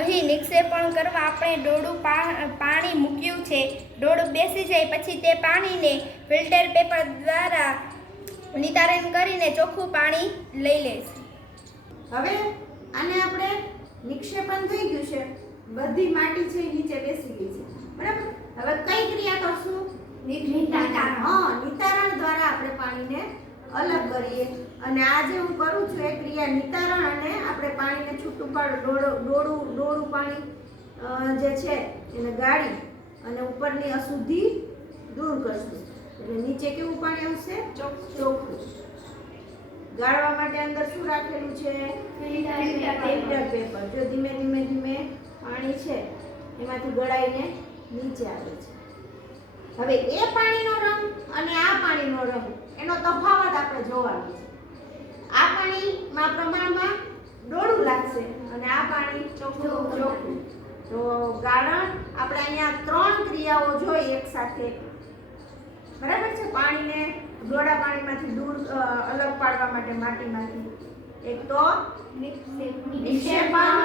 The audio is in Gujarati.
અહીં નિક્ષેપણ કરવા આપણે ડોળું પાણી મૂક્યું છે. ડોળું બેસી જાય પછી તે પાણીને ફિલ્ટર પેપર દ્વારા નિતારણ કરીને ચોખ્ખું પાણી લઈ લેશે. હવે આને આપણે નિક્ષેપણ થઈ ગયું છે, બધી માટી છે નીચે બેસી ગઈ છે, બરાબર. હવે કઈ ક્રિયા કરશું? નિતારણ દ્વારા આપણે પાણીને અલગ કરીએ. અને આ જે હું કરું છું એ ક્રિયા નિતારણ અને આપણે પાણીને છૂટું ડોળું પાણી જે છે એને ગાળી અને ઉપરની અશુદ્ધિ દૂર કરશું. એટલે નીચે કેવું પાણી આવશે? ચોખ્ખું. ગાળવા માટે અંદર શું રાખેલું છે? Filter paper. જો ધીમે ધીમે પાણી છે એમાંથી ગળાઈને નીચે આવે છે. હવે એ પાણીનો રંગ અને આ પાણીનો રંગ એનો તફાવત આપણે જોવાનો છે. આ પાણીમાં પ્રમાણમાં ડોળું લાગશે અને આ પાણી ચોખ્ખું. તો ગાળણ આપણે અહીંયા 3 ક્રિયાઓ જોઈ એક સાથે, બરાબર છે. પાણીને ડોળા પાણીમાંથી દૂર અલગ પાડવા માટે માટીમાંથી એક તો નિક્ષેપણ,